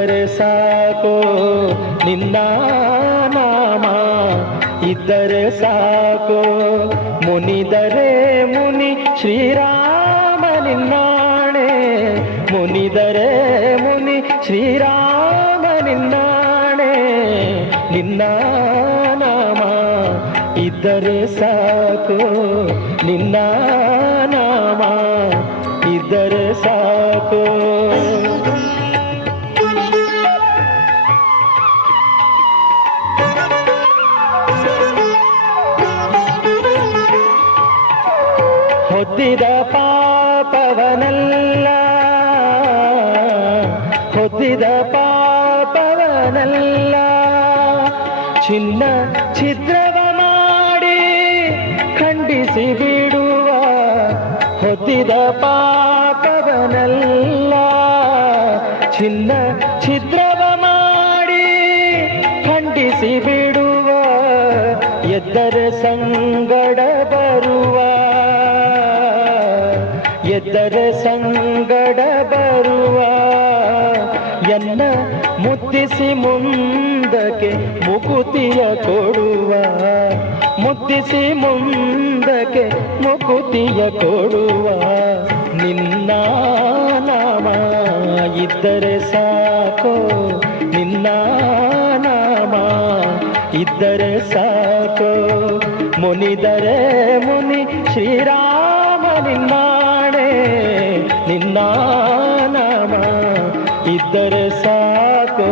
ಇದ್ದರೆ ಸಾಕೋ ನಿನ್ನ ನಾಮ ಇದ್ದರೆ ಸಾಕೋ ಮುನಿದರೆ ಮುನಿ ಶ್ರೀರಾಮ ನಿನ್ನಾಣೆ ಮುನಿದರೆ ಮುನಿ ಶ್ರೀರಾಮ ನಿನ್ನಾಣೆ ನಿನ್ನ ನಾಮ ಇದ್ದರೆ ಸಾಕೋ ನಿನ್ನ ನಾಮ ಇದ್ದರೆ ಸಾಕೋ ಹೊತ್ತಿದ ಪಾಪವನಲ್ಲ ಹೊತ್ತಿದ ಪಾಪವನಲ್ಲ ಚಿನ್ನ ಛಿದ್ರವ ಮಾಡಿ ಖಂಡಿಸಿ ಬಿಡುವ ಹೊತ್ತಿದ ಪಾಪವನಲ್ಲ ಚಿನ್ನ ಛಿದ್ರವ ಮಾಡಿ ಖಂಡಿಸಿ ಬಿಡುವ ಎದ್ದರೆ ಸಂಗಡ ಬರುವ ಎದ್ದರೆ ಸಂಗಡ ಬರುವ ಎನ್ನ ಮುದ್ದಿಸಿ ಮುಂದಕ್ಕೆ ಮುಕುತಿಯ ಕೊಡುವ ಮುದ್ದಿಸಿ ಮುಂದಕ್ಕೆ ಮುಕುತಿಯ ಕೊಡುವ ನಿನ್ನ ನಾಮ ಇದ್ದರೆ ಸಾಕೋ ನಿನ್ನ ನಾಮ ಇದ್ದರೆ ಸಾಕೋ ಮುನಿದರೆ ಮುನಿ ಶ್ರೀರಾಮ ನಿನ್ನಾಣೆ ನಿನ್ನ ನಾಮ ಇದ್ದರೆ ಸಾಕೋ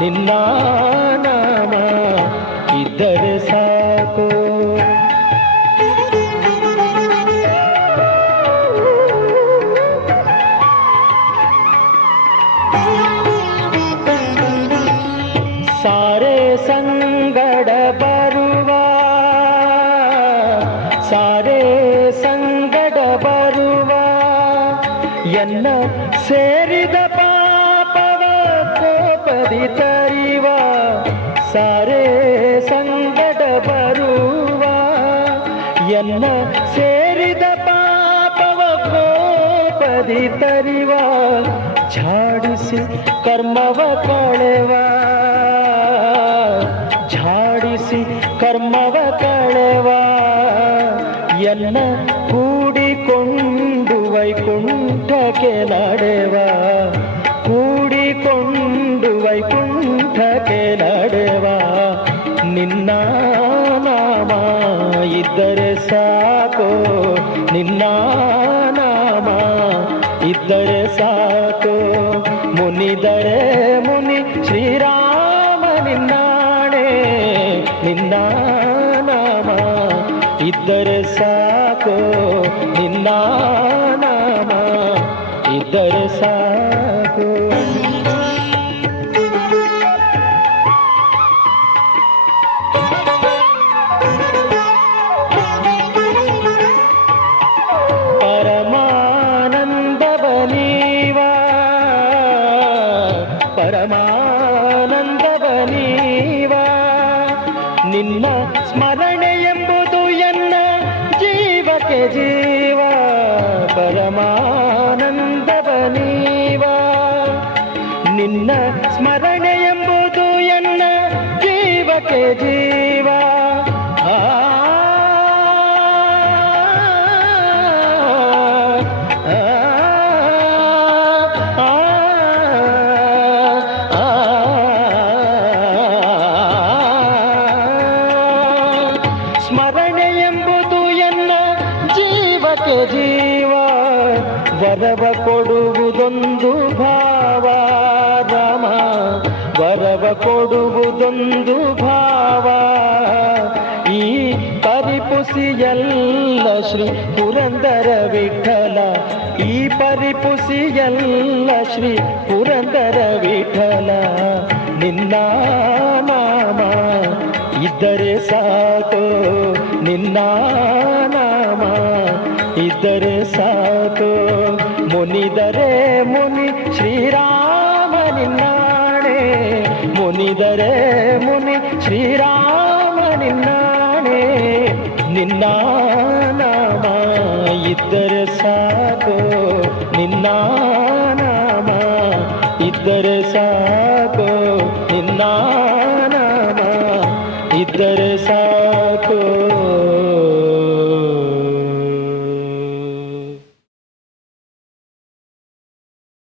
ನಿನ್ನ ನಾಮ ಇದ್ದರೆ ಸಾಕೋ ಸಾರೆ ಸಂಗಡ ಬರುವ ಸಾರೆ ಸಂಗಡ ಬರುವ ಎನ್ನ ಸೇರಿದ ಪಾಪವ ಕೋಪದಿ ತರಿವ ಸಾರೆ ಸಂಗಡ ಬರುವ ಎನ್ನ ಸೇರಿದ ಪಾಪವ ಕೋಪದಿ ತರಿವ ಝಾಡಿಸಿ ಕರ್ಮವ ಕಳೆವ ಝಾಡಿಸಿ ಕರ್ಮವ ಕಳೆವ ಎನ್ನ ಕೂಡಿಕೊಂಡು ವೈಕುಂಠಕ್ಕೆ ನಡೆವ ಕೂಡಿಕೊಂಡು ವೈಕುಂಠಕ್ಕೆ ನಡೆವ ನಿನ್ನ ನಾಮ ಇದ್ದರೆ ಸಾಕೋ ನಿನ್ನ ನಾಮ ಇದ್ದರೆ ಸಾಕೋ ಮುನಿದರೆ ಮುನಿ ಶ್ರೀರಾಮ ನಿನ್ನಾಣೆ ನಿನ್ನ ನಾಮ ಇದ್ದರೆ ಸಾಕೋ ನಿನ್ನ ನಾಮ ಇದ್ದರೆ ಸಾಕೋ ಪರಮಾನಂದವನೀವ ಪರಮಾನಂದವನೀವ ನಿನ್ನ ಸ್ಮರಣೆ ಎಂಬುದು ಎನ್ನ ಜೀವಕ್ಕೆ ಜೀವ ಪರಮಾನಂದವನೀವ ನಿನ್ನ ಸ್ಮರಣೆ ಎಂಬುದು ಎನ್ನ ಜೀವಕ್ಕೆ ಜೀವ ಸ್ಮರಣೆ ಎಂಬುದು ಎನ್ನ ಜೀವಕ್ಕೆ ಜೀವ ವರವ ಕೊಡುವುದೊಂದು ಭಾವ ರಾಮ ವರವ ಕೊಡುವುದೊಂದು ಭಾವ ಈ ಪರಿಪುಸಿಯಲ್ಲ ಶ್ರೀ ಪುರಂದರ ವಿಠಲ ಈ ಪರಿಪುಸಿಯಲ್ಲ ಶ್ರೀ ಪುರಂದರ ವಿಠಲ ನಿನ್ನ ನಾಮ ಇದ್ದರೆ ಸಾಕೋ ನಿನ್ನ ನಾಮ ಇದ್ದರೆ ಸಾಕೋ ಮುನಿದರೆ ಮುನಿ ಶ್ರೀರಾಮ ನಿನ್ನಾಣೆ ಮುನಿದರೆ ಮುನಿ ಶ್ರೀರಾಮ ನಿನ್ನಾಣೆ ನಿನ್ನ ನಾಮ ಇದ್ದರೆ ಸಾಕೋ ನಿನ್ನ ನಾಮ ಇದ್ದರೆ ಸಾಕೋ